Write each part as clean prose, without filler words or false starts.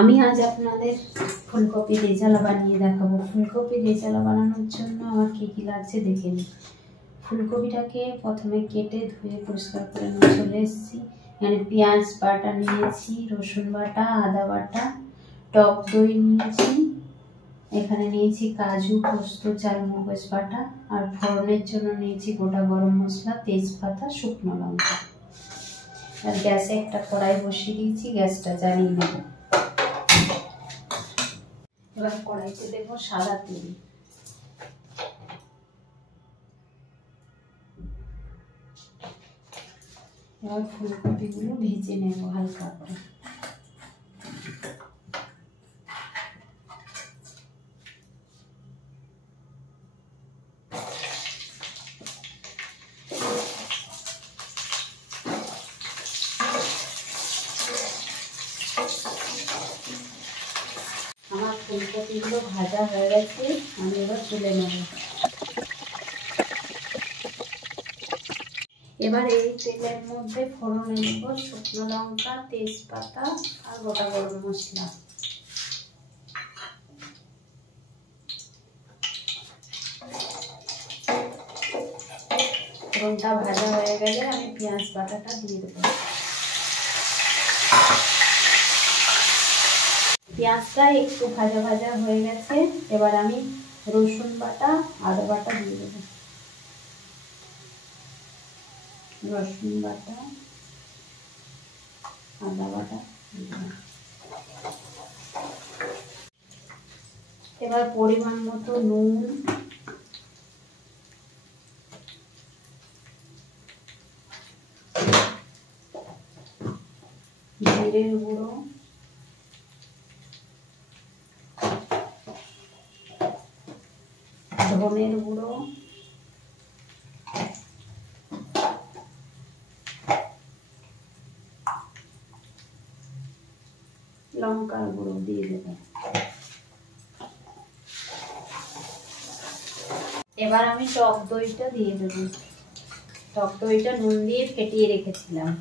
আমি আজ আপনাদের ফুলকপি রেজালা বানিয়ে দেখাবো। ফুলকপি রেজালা বানানোর জন্য আমার কী কী লাগছে দেখে নিই। ফুলকপিটাকে প্রথমে কেটে ধুয়ে পরিষ্কার করে নিয়ে চলে এসেছি। এখানে পেঁয়াজ বাটা নিয়েছি, রসুন বাটা, আদা বাটা, টক দই নিয়েছি, এখানে নিয়েছি কাজু, পোস্ত, চালমগজ বাটা, আর ফোড়নের জন্য নিয়েছি গোটা গরম মশলা, তেজপাতা, শুকনো লঙ্কা। আর গ্যাসে একটা কড়াই বসিয়ে দিয়েছি, গ্যাসটা জ্বালিয়ে নেব। এবার কড়াইতে দেবো সাদা তেল। এবার ফুলকপিগুলো ভেজে নেব হালকা করে। আমার ফুলকপিগুলো ভাজা হয়ে গেছে, আমি এবার তুলে নেব। এবার এই তেলের মধ্যে ফোড়নে দেব শুকনো লঙ্কা, তেজপাতা আর গোটা গরম মশলা। ফোড়নটা ভাজা হয়ে গেলে আমি পেঁয়াজ বাটাটা দিয়ে দেবো। পেঁয়াজটা একটু ভাজা ভাজা হয়ে গেছে, এবার আমি রসুন বাটা, আদা বাটা দিয়ে দেবো। রসুন বাটা, আদা বাটা, এবার পরিমাণ মতো নুন, জিরের গুঁড়ো, ধনের গুঁড়ো, লঙ্কার গুঁড়ো দিয়ে দেবো। এবার আমি টক দইটা দিয়ে দেবো। টক দইটা নুন দিয়ে ফেটিয়ে রেখেছিলাম।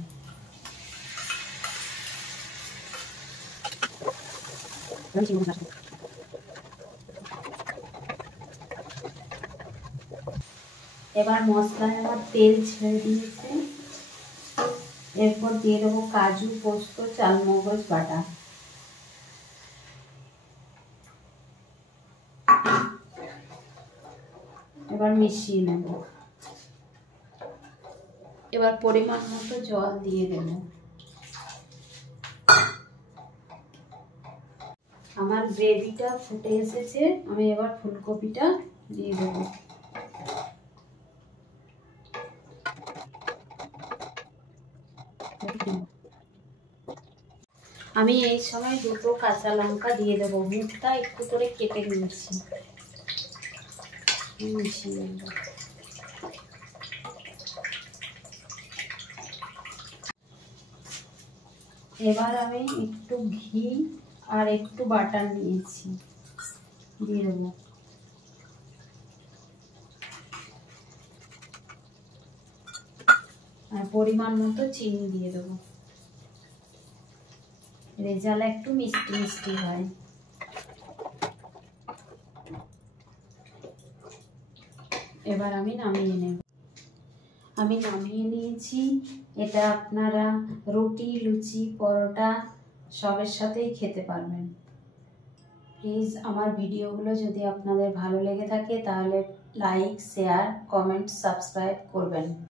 এবার মশলায় আমার তেল ছেড়ে দিয়েছে, এরপর দিয়ে দেবো কাজু, পোস্ত, চালমগজ বাটা। এবার মিশিয়ে নেব। এবার পরিমাণ মতো জল দিয়ে দেব। আমার গ্রেভিটা ফুটে এসেছে, আমি এবার ফুলকপিটা দিয়ে দেব। আমি এই সময় দুটো কাঁচা লঙ্কা দিয়ে দেবো, মুখটা একটু করে কেটে নিয়েছি। এবার আমি একটু ঘি আর একটু বাটার নিয়েছি, দিয়ে দেবো। আর পরিমাণ মতো চিনি দিয়ে দেবো। রেজালা একটু মিষ্টি মিষ্টি হয়। এবার আমি নামিয়ে নেব। আমি নামিয়ে নিয়েছি। এটা আপনারা রুটি, লুচি, পরোটা সবের সাথেই খেতে পারবেন। প্লিজ আমার ভিডিওগুলো যদি আপনাদের ভালো লেগে থাকে তাহলে লাইক, শেয়ার, কমেন্ট, সাবস্ক্রাইব করবেন।